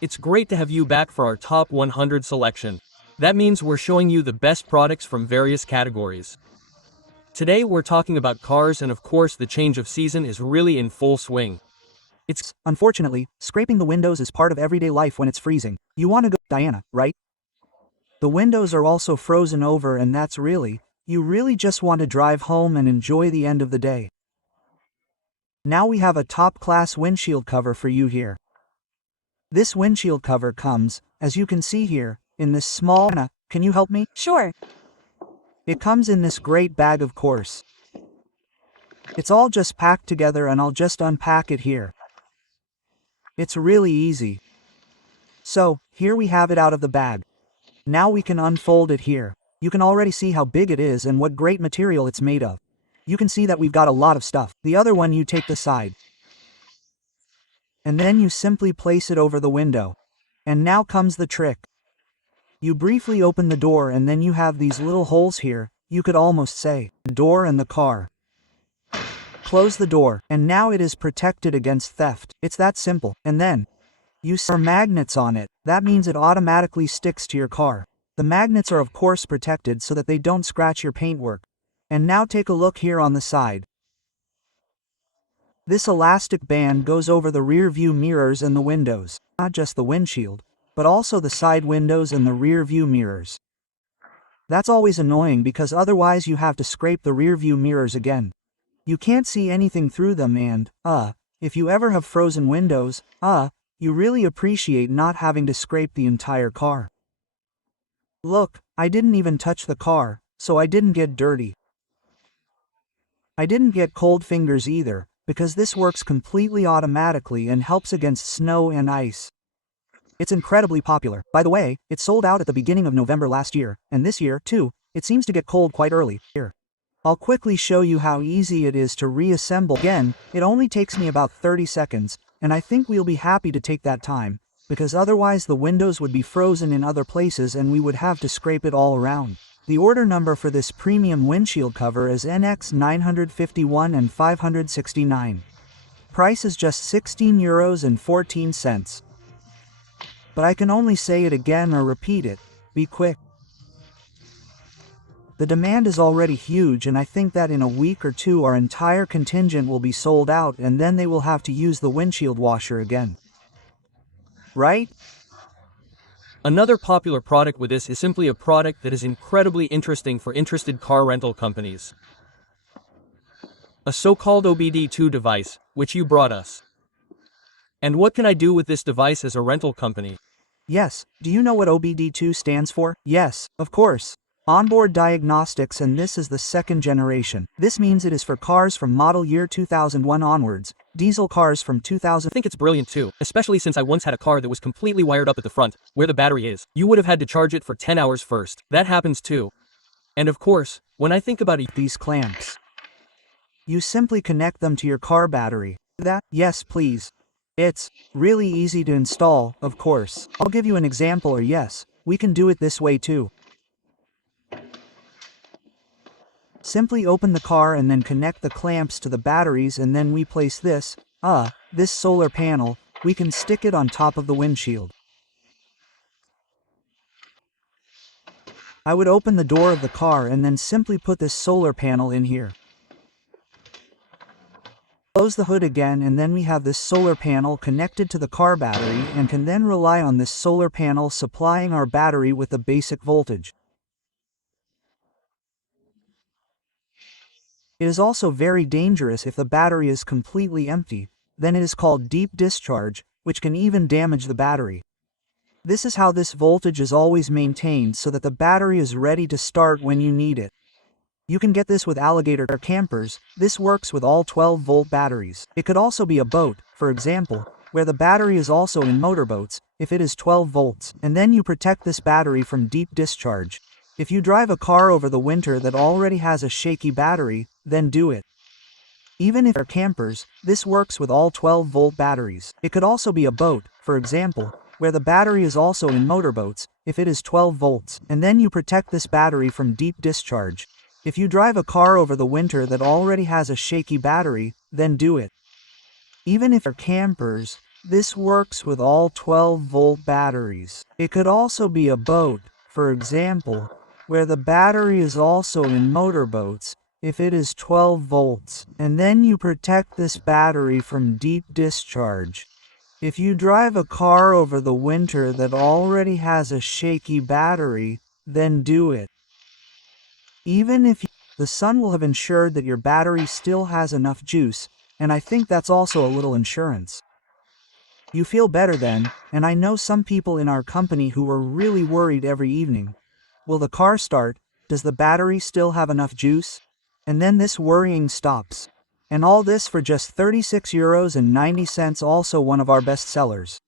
It's great to have you back for our top 100 selection. That means we're showing you the best products from various categories. Today we're talking about cars, and of course the change of season is really in full swing. Unfortunately, scraping the windows is part of everyday life when it's freezing. You want to go, Diana, right? The windows are also frozen over, and you really just want to drive home and enjoy the end of the day. Now we have a top-class windshield cover for you here. This windshield cover comes, as you can see here, in this small... Anna, can you help me? Sure. It comes in this great bag, of course. It's all just packed together, and I'll just unpack it here. It's really easy. So, here we have it out of the bag. Now we can unfold it here. You can already see how big it is and what great material it's made of. You can see that we've got a lot of stuff. The other one you take the side. And then you simply place it over the window. And now comes the trick. You briefly open the door, and then you have these little holes here. You could almost say, the door and the car. Close the door, and now it is protected against theft. It's that simple. And then, you see magnets on it. That means it automatically sticks to your car. The magnets are of course protected so that they don't scratch your paintwork. And now take a look here on the side. This elastic band goes over the rear view mirrors and the windows. Not just the windshield, but also the side windows and the rear view mirrors. That's always annoying because otherwise you have to scrape the rear view mirrors again. You can't see anything through them, and, if you ever have frozen windows, you really appreciate not having to scrape the entire car. Look, I didn't even touch the car, so I didn't get dirty. I didn't get cold fingers either, because this works completely automatically and helps against snow and ice. It's incredibly popular. By the way, it sold out at the beginning of November last year, and this year, too, it seems to get cold quite early. Here. I'll quickly show you how easy it is to reassemble. Again, it only takes me about 30 seconds, and I think we'll be happy to take that time, because otherwise the windows would be frozen in other places and we would have to scrape it all around. The order number for this premium windshield cover is NX 951 and 569. Price is just €16.14. But I can only say it again or repeat it, be quick. The demand is already huge, and I think that in a week or two our entire contingent will be sold out, and then they will have to use the windshield washer again. Right? Another popular product with this is simply a product that is incredibly interesting for interested car rental companies. A so-called OBD2 device, which you brought us. And what can I do with this device as a rental company? Yes, do you know what OBD2 stands for? Yes, of course. Onboard diagnostics, and this is the second generation. This means it is for cars from model year 2001 onwards, diesel cars from 2000. I think it's brilliant too, especially since I once had a car that was completely wired up at the front, where the battery is. You would have had to charge it for 10 hours first. That happens too. And of course, when I think about these clamps, you simply connect them to your car battery. That? Yes, please. It's really easy to install, of course. I'll give you an example, or yes, we can do it this way too. Simply open the car and then connect the clamps to the batteries, and then we place this solar panel. We can stick it on top of the windshield. I would open the door of the car and then simply put this solar panel in here. Close the hood again, and then we have this solar panel connected to the car battery and can then rely on this solar panel supplying our battery with the basic voltage. It is also very dangerous if the battery is completely empty. Then it is called deep discharge, which can even damage the battery. This is how this voltage is always maintained so that the battery is ready to start when you need it. You can get this with alligator campers. This works with all 12-volt batteries. It could also be a boat, for example, where the battery is also in motorboats, if it is 12 volts. And then you protect this battery from deep discharge. If you drive a car over the winter that already has a shaky battery, then do it. Even if they're campers, this works with all 12-volt batteries. It could also be a boat, for example, where the battery is also in motorboats, if it is 12 volts. And then you protect this battery from deep discharge. If you drive a car over the winter that already has a shaky battery, then do it. Even if they're campers, This works with all 12-volt batteries. It could also be a boat, for example, where the battery is also in motorboats, if it is 12 volts, and then you protect this battery from deep discharge. If you drive a car over the winter that already has a shaky battery, then do it. Even if the sun will have ensured that your battery still has enough juice, and I think that's also a little insurance. You feel better then, and I know some people in our company who were really worried every evening. Will the car start? Does the battery still have enough juice? And then this worrying stops. And all this for just €36.90, also one of our best sellers.